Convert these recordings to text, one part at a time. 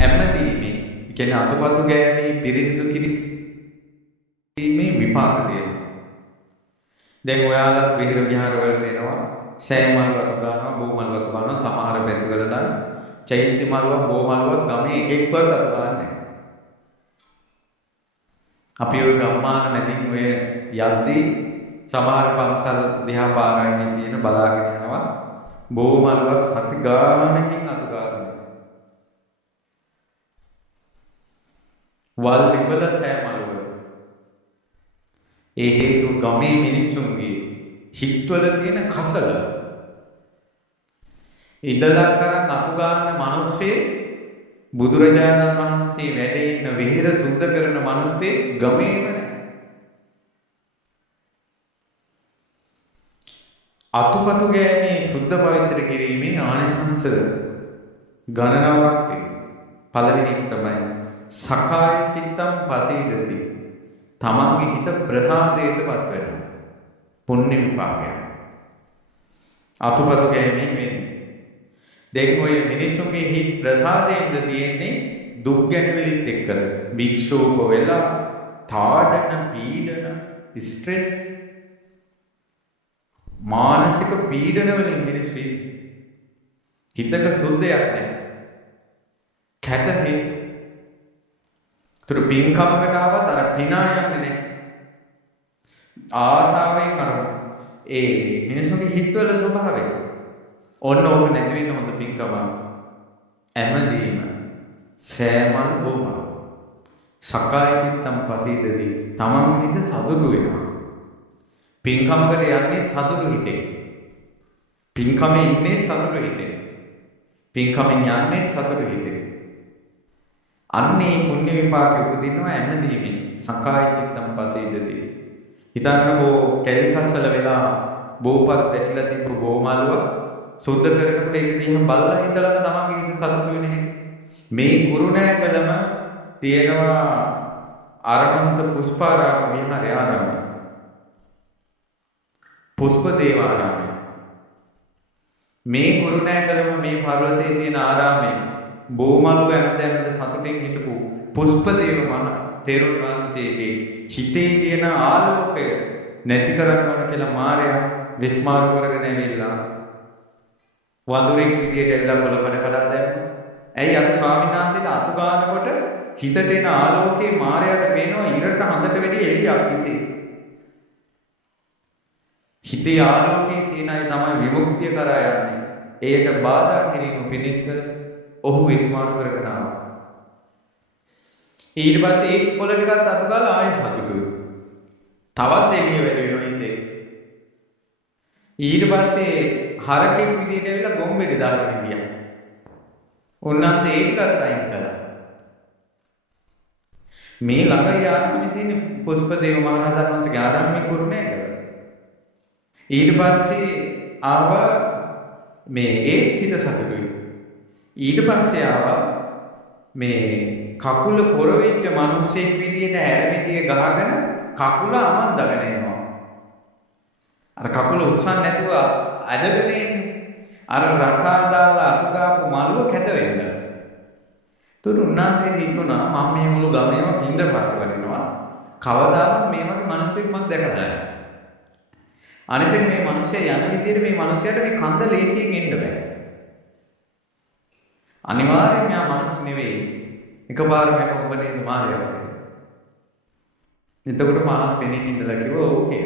ඇමදීමේ කියන්නේ අතුපතු ගෑමේ පිරිසිදු කිරීමේ විපාක දෙනවා. දැන් ඔයාලා විහෙර විහාර වලට එනවා සෑමල් වතු ගන්නවා බෝමල් වතු ගන්නවා සමහර පැතිවල නම් චෛත්‍ය මල්වක් බෝමල්වක් ගමේ එකෙක්වත් අතු ගන්නෑ. අපි ওই ගම්මාන මැදින් ඔය යද්දී සමහර පන්සල් දිහා පාරායනේ තියෙන බලාගෙන යනවා බෝමල්වක් සති ගානකින් අතු ගන්නවා. වල් ඉබල සෑමල් වල ඒ හේතු ගමේ මිනිස්සුන්ගේ හිත්වල තියෙන කසල ඉදලක් කරන් අතු ගන්න මිනිස්සේ බුදුරජාණන් වහන්සේ වැඩ ඉන්න විහෙර සුද්ධ කරන මිනිස්සේ ගමේම අතුපතු ගෑමේ සුද්ධ පවිත්‍ර කිරීමේ ආනිසංස ගණනාවක් තියෙනවා. පළවෙනි එක තමයි සකාය චිත්තම් පසීදති. තමන්ගේ හිත ප්‍රසාදයටපත් වෙනවා. පුණ්‍ය විපාකය. අතුපතු ගෑමෙන් වෙන්නේ. දැන් ඔය මිනිසුන්ගේ හිත ප්‍රසාදයෙන්ද තියෙන්නේ දුක් ගැනවිලිත් එක්කද. වික්ෂෝප වෙලා තාඩන පීඩන ස්ට්‍රෙස් මානසික පීඩන වලින් මිනිස්සු හිතක සුද්ධයක් නැහැ. කැත හිත. පින්කමකට ආවත් අර පිනා යන්නේ නැහැ. ආසාවෙන් අර ඒ මිනිස්සුන්ගේ හිතවල ස්වභාවය. ඔන්න ඕක නැති වෙන්න හොඳ පින්කම. ඇමදීම සෑමල් බොමල්. සකාය චිත්තම් පසීදති. තමන්ගේ හිත සතුටු වෙනවා. පින්කමකට යන්නේ සතුටු හිතේ. පින්කමේ ඉන්නේ සතුටු හිතේ. පින්කමෙන් යන්නේ සතුටු හිතේ. අන්නේ පුණ්‍ය විපාකෙ උපදිනවා ඇමදීමෙන්. සකාය චිත්තම් පසීදති. හිතන්නකෝ කැලිකස්සල වෙලා බෝපත් වැටිලා තිබ්බ බෝමලුව සුද්ධ කරනකොට ඒක දිහා බලලා හිතලම තමන්ගේ හිත සතුටු වෙන හැටි. මේ කුරුණෑගලම තියෙනවා අරහන්ත පුෂ්පාරාම විහාරය ආරාමය. පුෂ්පදේවාරාමය. මේ කුරුණෑගලම මේ පර්වතයේ තියෙන ආරාමයේ බෝමලුව ඇමදැමද සතුටින් හිටපු පුෂ්පදේව මහ තෙරුන් වහන්සේගේ හිතේ තියෙන ආලෝකය නැති කරන්න ඕන කියලා මාරයා විස්මාරු කරගෙන ඇවිල්ලා වඳුරෙක් විදියට ඇවිල්ලා පොළකට කඩා දැම්මා. ඇයි අර ස්වාමීන් වහන්සේට අතු ගන්නකොට හිතට එන ආලෝකේ මාරයාට පේනවා ඉරට හඳට වැඩි එළියක් හිතේ. හිතේ ආලෝකයේ තියෙන අය තමයි විමුක්තිය කරා යන්නේ. ඒකට බාධා කිරීම පිණිස ඔහු විස්මාරු කරගෙන ආවා. ඊට පස්සේ එක් පොළ ටිකක් අතු ගාලා ආයෙ සතුටුයි. තවත් එළිය වැඩි වෙනවා හිතේ. ඊට පස්සේ හරකෙක් විදියට ඇවිල්ලා බොම්බෙට දාගෙන ගියා. උන්වහන්සේ ඒ ටිකත් අයින් කළා. මේ ළඟ යාත්‍රාවේ තියෙන පුෂ්පදේව මහ රහතන් වහන්සේගේ ආරාමයේ කුරුණෑගල. ඊට පස්සේ ආවා මේ ඒත් හිත සතුටුයි. ඊට පස්සේ ආවා මේ කකුල කොර වෙච්ච මිනිස්සෙක් විදියට ඇරමිටිය ගහගෙන කකුල අමන්දගෙන එනවා. අර කකුල උස්සන්න නැතුව ඇදගෙන ඉන්නේ. අර රටා දාලා අතු ගාපු මළුව කැත වෙන්න. තුරුණාතේ හිතුණා මම මේ මුළු ගමේම පින්දපාත වඩිනවා. කවදාවත් මේ වගේ මිනිස්සෙක් මම දැකලා නැහැ. අනිත් එක මේ මිනිස්සයා යන විදිහට මේ මිනිස්සයාට මේ කන්ද ලේසියෙන් එන්න බෑ. අනිවාර්යයෙන් මෙයා මිනිස් නෙවෙයි. එකපාරම හැමෝම නේද මාරයා. එතකොට මහා සෙනෙන් ඉඳලා කිව්වා ඕකේ.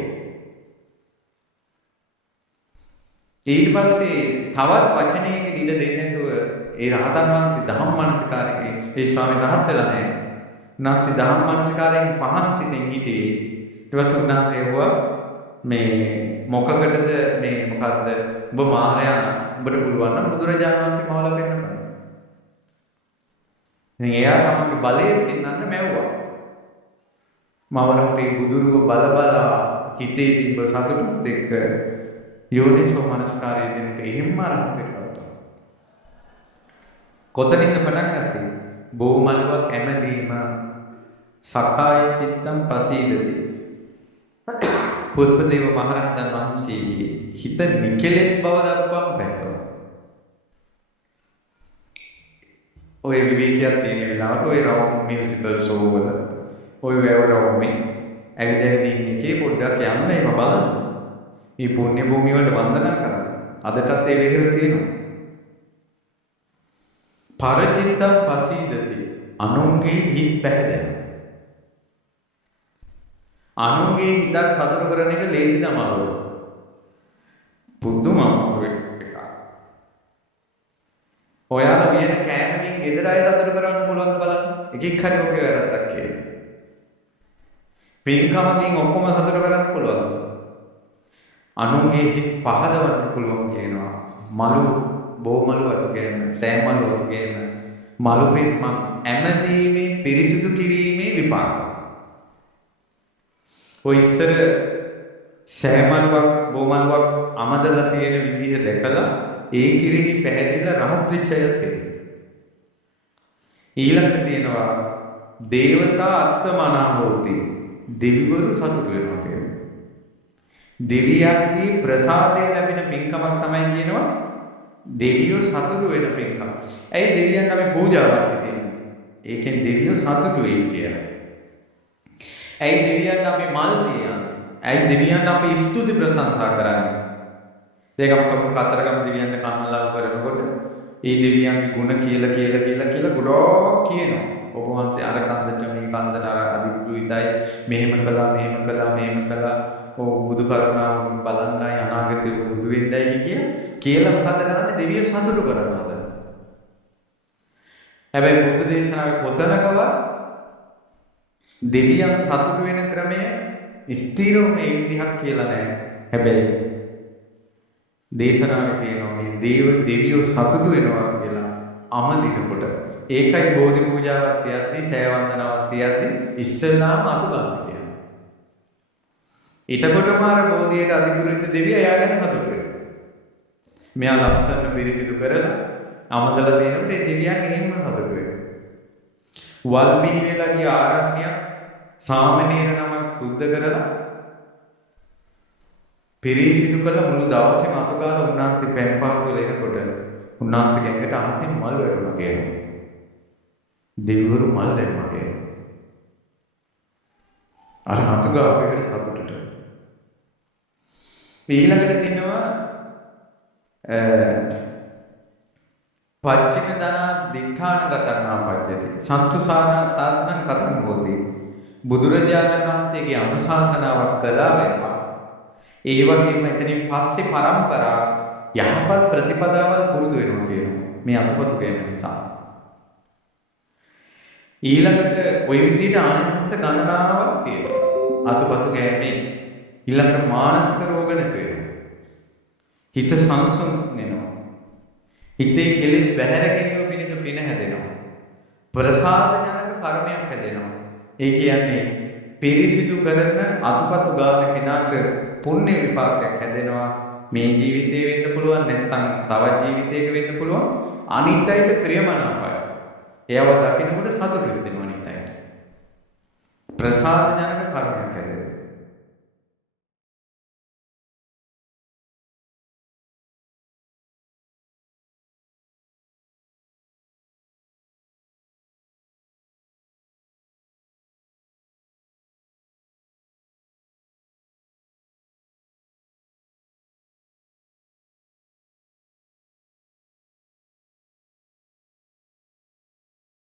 ඊට පස්සේ තවත් වචනයකට ඉඩ දෙන්නේ නැතුව ඒ රහතන් වහන්සේ ධම්මමනසිකාරයේ ඒ ස්වාමීන් රහත් වෙලා නැහැ. උන්වහන්සේ ධම්මමනසිකාරයෙන් පහන් සිතින් හිටියේ. ඊට පස්සේ උන්වහන්සේ වුණා මේ මොකකටද මේ මොකද්ද ඔබ මාරයා ඔබට පුළුවන් නම් බුදුරජාණන් වහන්සේ මවලා පෙන්නන්න. ඉතින් එයා තමන්ගේ බලය පෙන්වන්න මැව්වා. මවනකොට ඒ බුදුරුව බල හිතේ තිබ්බ සතුටුත් එක්ක යෝනිසෝ මනස්කාරයේ දෙන්නට එහෙම්ම අරහත් වෙනවා. කොතනින්ද පටන් ගත්තේ? බෝමලුවක් ඇමදීම සකාය චිත්තම් පසීදති. පුෂ්පදේව මහරහතන් වහන්සේගේ හිත නිකලෙස් බව දක්වාම පැහැදුවා. ඔය විවේකයක් තියෙන වෙලාවට ඔය රවුම් මියුසිකල් ෂෝ වල ඔය වැවරවමින් ඇවිත් ඉන්න එකේ පොඩ්ඩක් යන්න ඒක බලන්න. මේ පුණ්‍ය භූමිය වලට වන්දනා කරන්න. අදටත් ඒ විදිහට තියෙනවා. පරචිත්තම් පසීදති. අනුන්ගේ හිත් පැහැදෙනවා. අනුන්ගේ හිතක් සතුට කරන එක ලේසි තමයි. පුදුම එකක්. ඔයාලා වියන කෑමකින් ගෙදර අය සතුට කරන්න පුළුවන්ද බලන්න. එකෙක් හරි ඔගේ වැරද්දක් කියලා. පින්කමකින් ඔක්කොම සතුට කරන්න පුළුවන්. අනුන්ගේ හිත් පහදවන්න පුළුවන් කියනවා. මලු බෝමලු අතුගේම සෑමලු අතුගේම මලු පිටම ඇමදීමේ පිරිසිදු කිරීමේ විපාක. ඔය ඉස්සර සෑමලුවක් බෝමලුවක් අමදලා තියෙන විදිහ දැකලා ඒ කිරිහි පැහැදිලා රහත් වෙච්ච අයත් තියෙනවා. ඊළඟට තියෙනවා දේවතා අත්තමනා හෝති. දෙවිවරු සතුට වෙනවා කියනවා. දෙවියන්ගේ ප්‍රසාදය ලැබෙන පින්කමක් තමයි කියනවා දෙවියෝ සතුටු වෙන පින්කම. ඇයි දෙවියන් අපි පූජාවක් දෙන්නේ? ඒකෙන් දෙවියෝ සතුටු වෙයි කියලා. ඇයි දෙවියන් අපි මල් තියන්නේ? ඇයි දෙවියන් අපි ස්තුති ප්‍රශංසා කරන්නේ? ඒක අපකම කතරගම දෙවියන්ට කන්නලාව කරනකොට ඒ දෙවියන්ගේ ගුණ කියලා ගොඩක් කියනවා. ඔබ වහන්සේ අර කන්දට මේ කන්දට අර අදිග්ගුයිතයි මෙහෙම කළා ඔව් බුදු කරුණාව බලන්නයි අනාගතේ බුදු වෙන්නයි කියලා මොකද කරන්නේ දෙවියෝ සතුටු කරනවාද? හැබැයි බුද්ධ දේශනාවේ කොතනකවත් දෙවියන් සතුටු වෙන ක්‍රමය ස්ථිරව මේ විදිහක් කියලා නැහැ. හැබැයි දේශනාවේ තියෙනවා මේ දෙවියෝ සතුටු වෙනවා කියලා අමදිනකොට ඒකයි බෝධි පූජාවක් තියද්දී සෑ වන්දනාවක් තියද්දී ඉස්සෙල්ලාම අතු ගන්න කියන්නේ. ඊටකොටම අර බෝධියට අධිගුරුවිත දෙවියා එයාගෙන සතුටු වෙනවා. මෙයා ලස්සන පිරිසිදු කරලා අමදලා දෙනකොට ඒ දෙවියන් එහෙම සතුටු වෙනවා. වල් බිහි වෙලා ගිය ආරණ්‍යයක් සාමණේර නමක් සුද්ධ කරලා පිරිසිදු කළ මුළු දවසේම අතු ගාලා උන්වහන්සේ පෙන් පහසු වෙලෙනකොට උන්වහන්සේගෙන් එකට අහසින් මල් වැටුණා කියනවා. දෙවිවරු මල් දැම්මා කියනවා. අර අතු ගාපේකට සතුටට. ඊළඟට තියෙනවා පච්චිම දනා දිඨාන ගතන්නා පච්චති. සන්තුසානා සාසනං කතං හෝති. බුදුරජාණන් වහන්සේගේ අනුශාසනාවක් කළා වෙනවා. ඒ වගේම එතනින් පස්සේ පරම්පරා යහපත් ප්‍රතිපදාවල් පුරුදු වෙනවා කියනවා. මේ අතුපතු ගෑම නිසා. ඊළඟට ওই විදිහට ආනිසංස ගණනාවක් තියෙනවා. අතුපතු ගෑමෙන් ඊළඟට මානසික රෝග නැති වෙනවා. හිත සංසුන් වෙනවා. හිතේ කෙලෙස් බැහැර ගැනීම පිණිස පින හැදෙනවා. ප්‍රසාද ජනක කර්මයක් හැදෙනවා. ඒ කියන්නේ පිරිසිදු කරන අතුපතු ගාන කෙනාට පුණ්‍ය විපාකයක් හැදෙනවා. මේ ජීවිතේ වෙන්න පුළුවන් නැත්නම් තවත් ජීවිතයක වෙන්න පුළුවන්. අනිත් අයට ප්‍රියමනාපයි. එයව දකිනකොට සතුටු වෙනවා අනිත් අයට. ප්‍රසාද ජනක කර්මයක් හැදෙනවා.